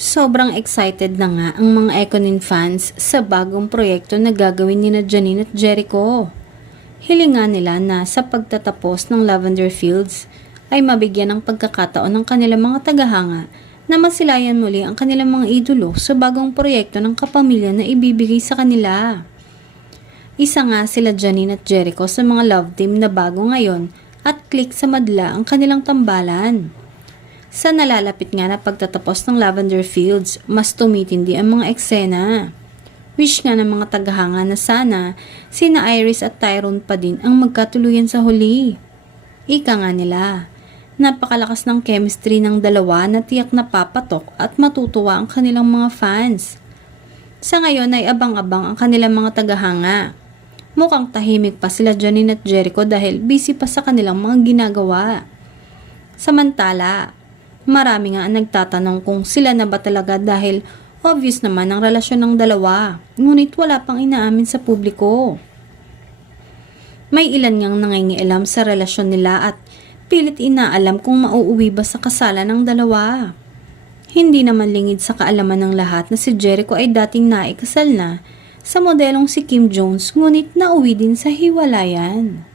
Sobrang excited na nga ang mga Econin fans sa bagong proyekto na gagawin nina Janine at Jericho. Hilingan nila na sa pagtatapos ng Lavender Fields ay mabigyan ng pagkakataon ng kanilang mga tagahanga na masilayan muli ang kanilang mga idolo sa bagong proyekto ng kapamilya na ibibigay sa kanila. Isa nga sila Janine at Jericho sa mga love team na bago ngayon at click sa madla ang kanilang tambalan. Sa nalalapit nga na pagtatapos ng Lavender Fields, mas tumitindi ang mga eksena. Wish nga ng mga tagahanga na sana sina Iris at Tyrone pa din ang magkatuluyan sa huli. Ika nga nila, napakalakas ng chemistry ng dalawa na tiyak na papatok at matutuwa ang kanilang mga fans. Sa ngayon ay abang-abang ang kanilang mga tagahanga. Mukhang tahimik pa sila Janine at Jericho dahil busy pa sa kanilang mga ginagawa. Samantala, marami nga ang nagtatanong kung sila na ba talaga dahil obvious naman ang relasyon ng dalawa, ngunit wala pang inaamin sa publiko. May ilan ngang nangingialam sa relasyon nila at pilit inaalam kung mauuwi ba sa kasalan ng dalawa. Hindi naman lingid sa kaalaman ng lahat na si Jericho ay dating naikasal na sa modelong si Kim Jones ngunit nauwi din sa hiwalayan.